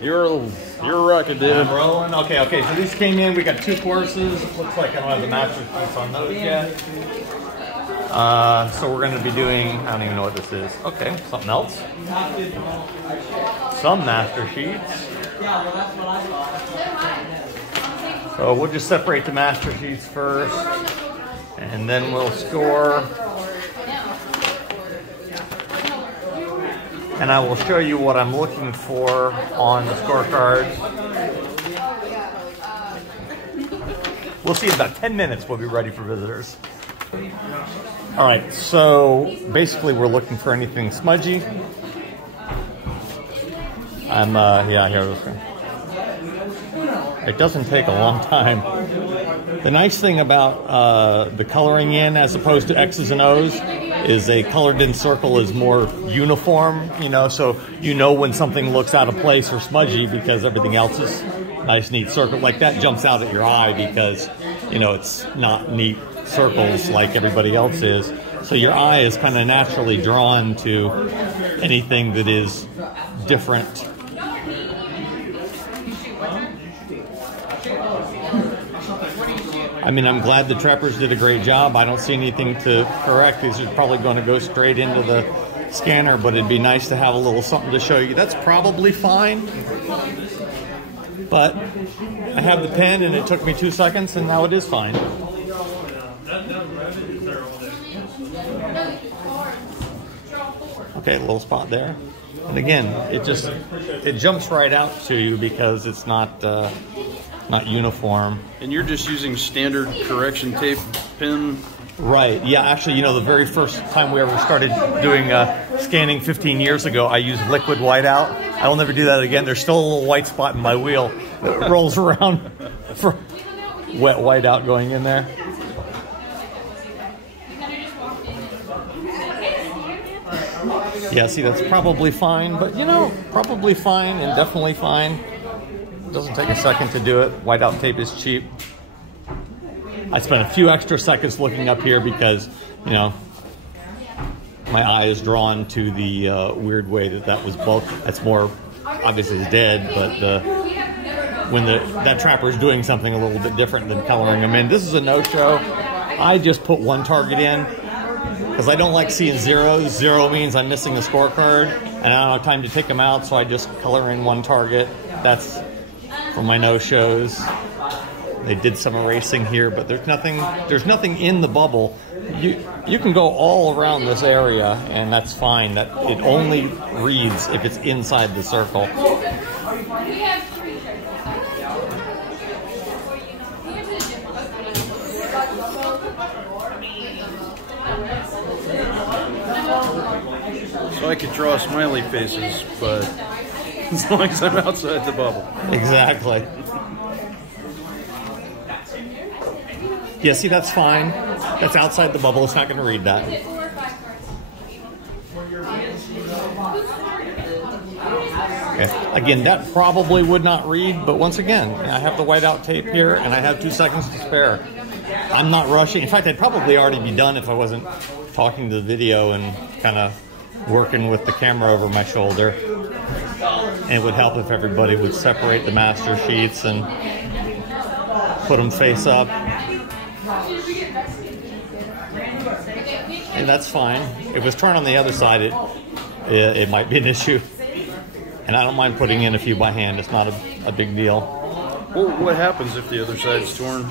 You're rocking, dude. I'm rolling. Okay. So these came in. We got 2 courses. Looks like I don't have the master sheets on those yet. So we're going to be doing. I don't even know what this is. Okay, something else. Some master sheets. So we'll just separate the master sheets first, and then we'll score. And I will show you what I'm looking for on the scorecard. We'll see in about 10 minutes. We'll be ready for visitors. All right, so basically we're looking for anything smudgy. Yeah, here it is. It doesn't take a long time. The nice thing about the coloring in as opposed to X's and O's is a colored in circle is more uniform, you know, so you know when something looks out of place or smudgy because everything else is nice, neat circle. Like that jumps out at your eye because, you know, it's not neat circles like everybody else is. So your eye is kind of naturally drawn to anything that is different. I mean, I'm glad the trappers did a great job. I don't see anything to correct. These are probably going to go straight into the scanner, but it'd be nice to have a little something to show you. That's probably fine. But I have the pen, and it took me 2 seconds, and now it is fine. Okay, a little spot there. And again, it jumps right out to you because it's not uniform. And you're just using standard correction tape pen? Right, yeah, actually, you know, the very first time we ever started doing scanning 15 years ago, I used liquid whiteout. I will never do that again. There's still a little white spot in my wheel that rolls around for wet whiteout going in there. Yeah, see, that's probably fine, but you know, probably fine and definitely fine. It doesn't take a second to do it. Whiteout tape is cheap. I spent a few extra seconds looking up here because, you know, my eye is drawn to the weird way that was bulk. That's more, obviously it's dead, but when that trapper is doing something a little bit different than coloring them in. This is a no-show. I just put one target in because I don't like seeing zeros. Zero means I'm missing a scorecard and I don't have time to take them out, so I just color in one target. That's for my no-shows. They did some erasing here, but there's nothing in the bubble. You can go all around this area, and that's fine. That it only reads if it's inside the circle. So I could draw smiley faces, but as long as I'm outside the bubble. Exactly. Yeah, see, that's fine. That's outside the bubble. It's not going to read that. Okay. Again, that probably would not read, but once again, I have the whiteout tape here, and I have 2 seconds to spare. I'm not rushing. In fact, I'd probably already be done if I wasn't talking to the video and kind of working with the camera over my shoulder. And it would help if everybody would separate the master sheets and put them face up. And that's fine. If it was turned on the other side, it might be an issue. And I don't mind putting in a few by hand. It's not a big deal. Well, what happens if the other side's torn?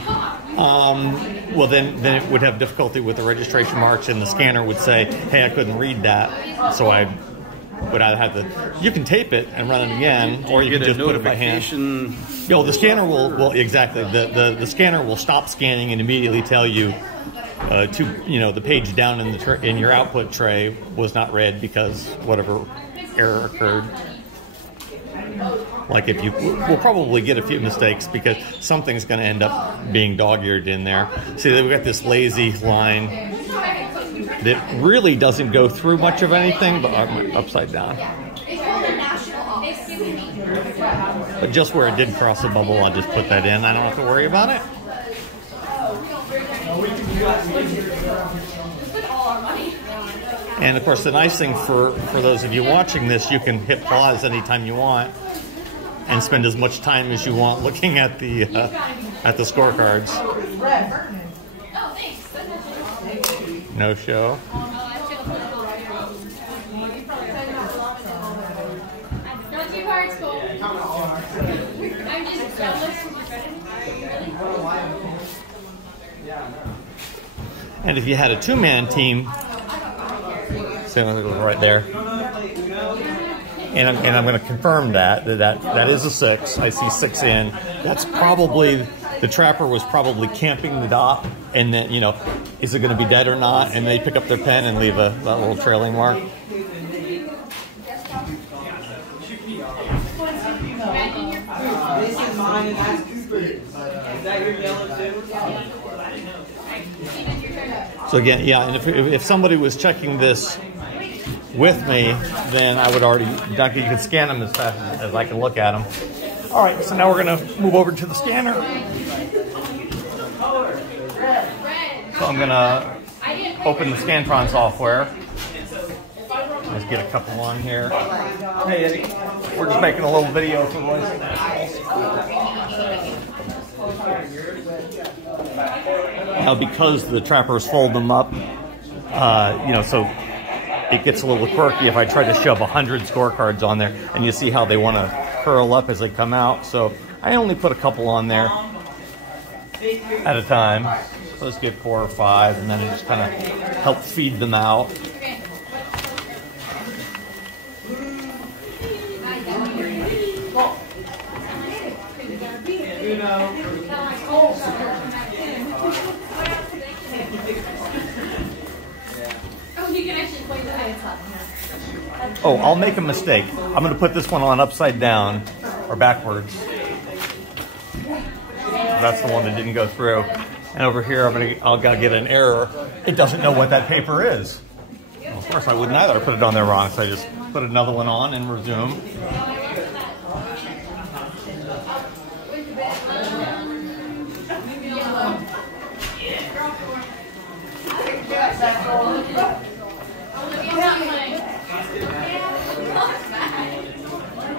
Well, then it would have difficulty with the registration marks, and the scanner would say, hey, I couldn't read that. So I would either have to... You can tape it and run it again, or you can just put it by hand. You know, the scanner will exactly. The scanner will stop scanning and immediately tell you the page down in your output tray was not read because whatever error occurred. Like we'll probably get a few mistakes because something's going to end up being dog-eared in there. See, we've got this lazy line that really doesn't go through much of anything, but upside down. But just where it did cross the bubble, I'll just put that in. I don't have to worry about it. And of course, the nice thing for those of you watching this, you can hit pause anytime you want. and spend as much time as you want looking at the scorecards. No show. And if you had a two-man team, so right there, and I'm going to confirm that is a 6. I see 6 in. That's probably, the trapper was probably camping the dot, and then, you know, is it going to be dead or not? And they pick up their pen and leave that little trailing mark. So again, yeah, and if somebody was checking this with me, then I would already, you can scan them as fast as I can look at them. All right, so now we're going to move over to the scanner. So I'm going to open the Scantron software. Let's get a couple on here. Hey, Eddie, we're just making a little video for Royce. Now, because the trappers fold them up, you know, so it gets a little quirky if I try to shove 100 scorecards on there, and you see how they want to curl up as they come out. So I only put a couple on there at a time. So let's get 4 or 5, and then it just kind of helps feed them out. Oh, I'll make a mistake. I'm going to put this one on upside down or backwards. That's the one that didn't go through. And over here, I'll gotta get an error. It doesn't know what that paper is. Well, of course, I wouldn't either. I put it on there wrong, so I just put another one on and resume.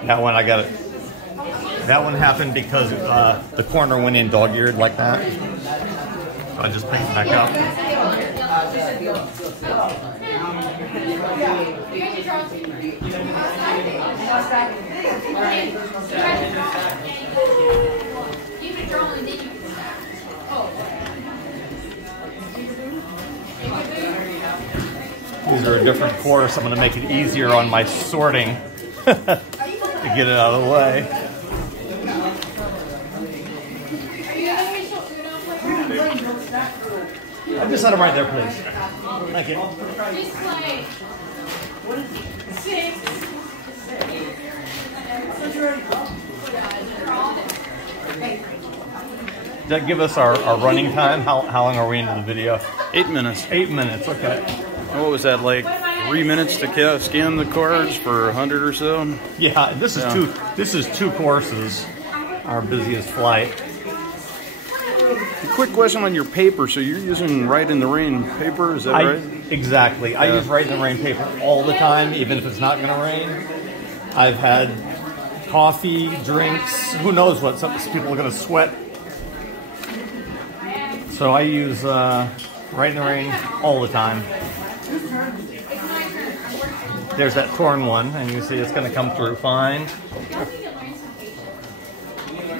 That one I got it. That one happened because the corner went in dog-eared like that. So I just picked it back up. These are a different course. I'm going to make it easier on my sorting to get it out of the way. I just set them right there, please. Thank you. Just like 6. Does that give us our running time? How long are we into the video? 8 minutes. 8 minutes, okay. What was that, like 3 minutes to scan the cards for 100 or so? Yeah, this is two courses, our busiest flight. A quick question on your paper. So you're using Write in the Rain paper, is that right? Exactly. I use Write in the Rain paper all the time, even if it's not going to rain. I've had coffee, drinks, who knows what. Some people are going to sweat. So I use Write in the Rain all the time. There's that torn one, and you see it's going to come through fine.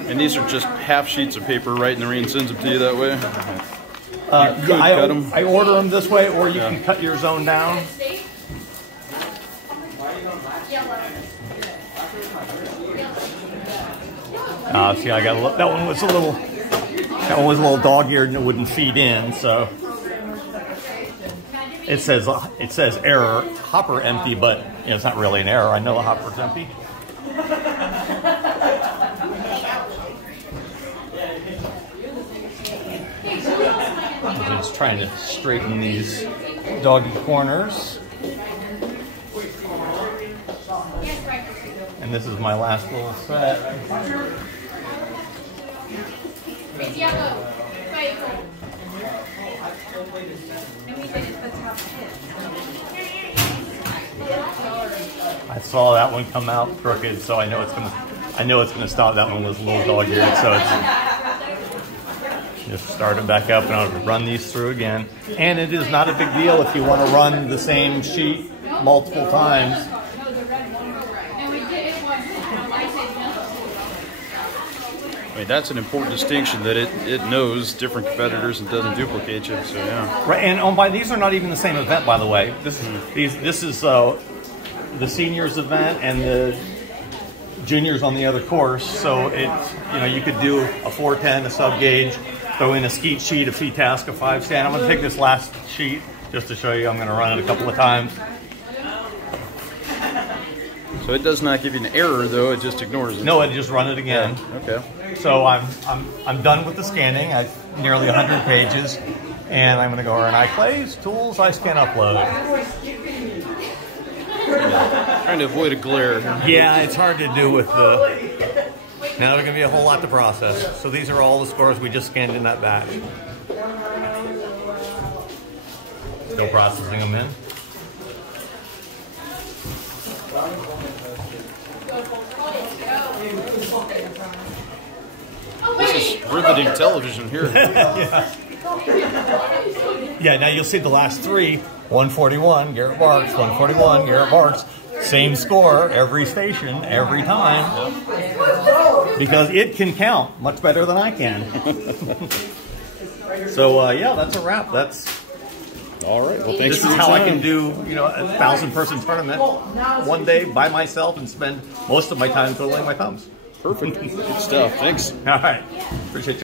And these are just half sheets of paper. Write in the Rain sends them to you that way? I order them this way, or you can cut yours own down. See, I got that one was a little dog-eared and it wouldn't feed in, so it says error, hopper empty, but you know, it's not really an error. I know the hopper's empty. I'm just trying to straighten these doggy corners. And this is my last little set. It's yellow. I saw that one come out crooked, so I know I know it's going to stop. That one was a little dog-eared, so it's just start it back up, and I'll run these through again. And it is not a big deal if you want to run the same sheet multiple times. I mean, that's an important distinction, that it knows different competitors and doesn't duplicate you. So yeah. Right, and these are not even the same event, by the way. This is the seniors event and the juniors on the other course. So it's, you know, you could do a 410, a sub gauge, throw in a skeet sheet, a fee task, a 5 stand. I'm going to take this last sheet just to show you. I'm going to run it a couple of times. So it does not give you an error, though. It just ignores it. No, it just run it again. Yeah. Okay. So I'm done with the scanning. I nearly 100 pages, and I'm going to go over in iClays, Tools, iScan, Upload. Trying to avoid a glare. Yeah, it's hard to do with the. Now there's going to be a whole lot to process. So these are all the scores we just scanned in that batch. Still processing them in. This is riveting television here. Yeah, now you'll see the last three. 141, Garrett Barks, 141, Garrett Barks. Same score every station, every time. Because it can count much better than I can. So, yeah, that's a wrap. That's... All right. Well, thanks This for is your how I time. can do, you know, a 1,000-person tournament one day by myself and spend most of my time twiddling my thumbs. Perfect. Good stuff. Thanks. All right. Appreciate you.